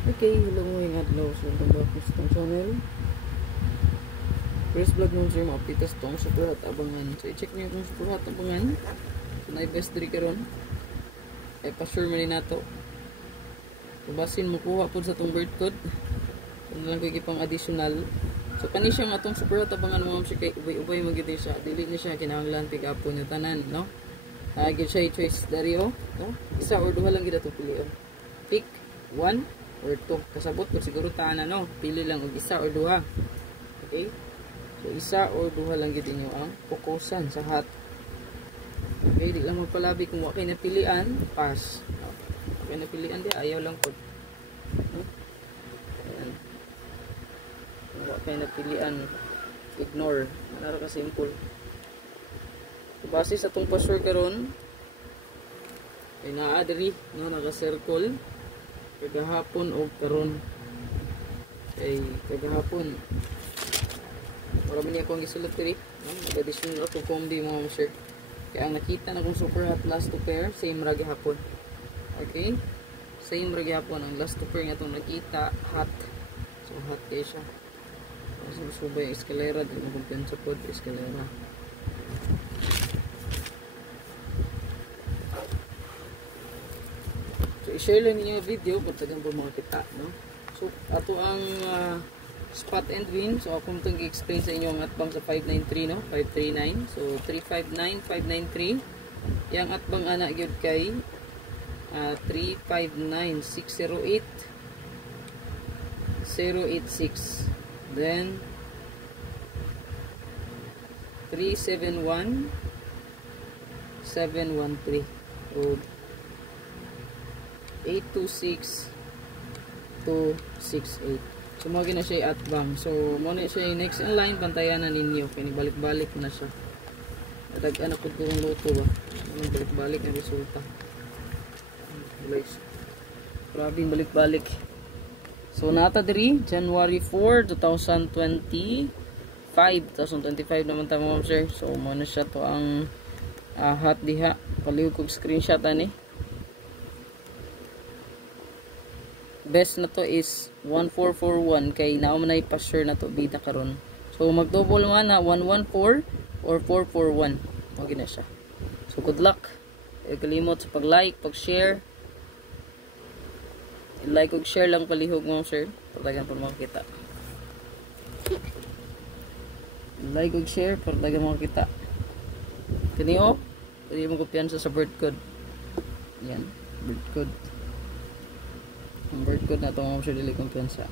Okay, hello mga adlaw sa itong bakos itong channel. First vlog nun sir, mapitas itong super hot abangan. So i-check nyo itong super hot abangan. So na-best diri karon. Ay pa-sure man na to. So basin mo kuha po sa itong bird code. So nalang ko ikipang additional. So kani siya nga itong super hot abangan mo siya kay ubay-ubay magiging siya. Dili niya siya kinahanglan pick up po nyo tanan, no? Nagigit siya i-choice dari no? Isa or duha lang gid ato pilion. Pick 1 or 2 kasabot ko siguro taana no, pili lang og isa or duha. Okay, so isa or duha lang gid inyo ang fokusan sa hot. Okay, di lang magpalabi kung wa kay napilian, pass. Okay, napilian di ayaw lang pod, no? Ayan, kung wa kay napilian, ignore. Ano ka simple. So, base sa tong password karon ay naa diri no, naka-circle kagahapon o karon. Kay kagahapon wala man niya akong gisulat diri, no? Nag-additional ako kung di mo share. Kaya ang nakita na kong super hot last two pair same ra gihapon. Okay, same ra gihapon ang last two pair nga itong nakita hot. So hot kay siya. So subay yung eskalera, di mo kumpiyansa pod eskalera. So i-share lang niyo yung video kung tagang po mga kita, no? So ato ang spot and win. So ako itong i-explain sa inyo ang atbang sa 593, no? 539. So 359, 593. Yang atbang anak gyud kay 359, 608, 086. Then 371, 713. So 826 268. So mo na siya atbang. So mo na siya next in line, bantayan na ninyo. Pinibalik-balik na siya. Dagan ako kung luto ba. Balik-balik ang resulta. Guys. Grabe balik-balik. So nata diri January 4, 2025. 2025 naman ta mo sir. So mo na siya to ang hot diha. Palihog kog screenshot ani. Best na to is 1441 kay naman na i-pass-sure na to bida karon. So mag-double man na 114 or 441. Okay na siya. So good luck. Kalimot sa pag-like, pag-share. I-like ug share lang palihog mo sir. Patagan pa makita. Like ug share patagan mo makita. Kani o, pwede mo kumpiyansa sa bird code. Yan, bird code. Ang bird code na ito mga sure dili kumpiyansa.